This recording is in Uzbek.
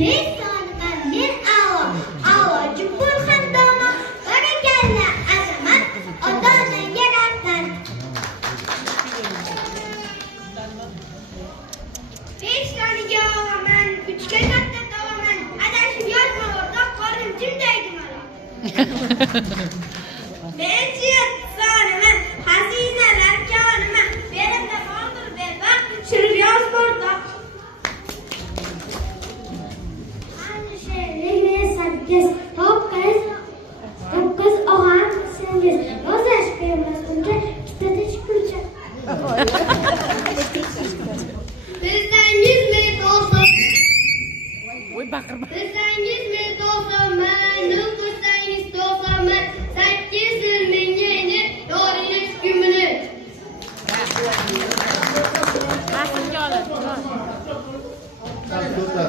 besh soniman men a'lochi bo'lgan dono barakalla azamat ota-onaga rahmat. 5 soniga olaman, 3 ga katta davoman, adashib yozma o'rtoq qorin jimdaydi mana. Men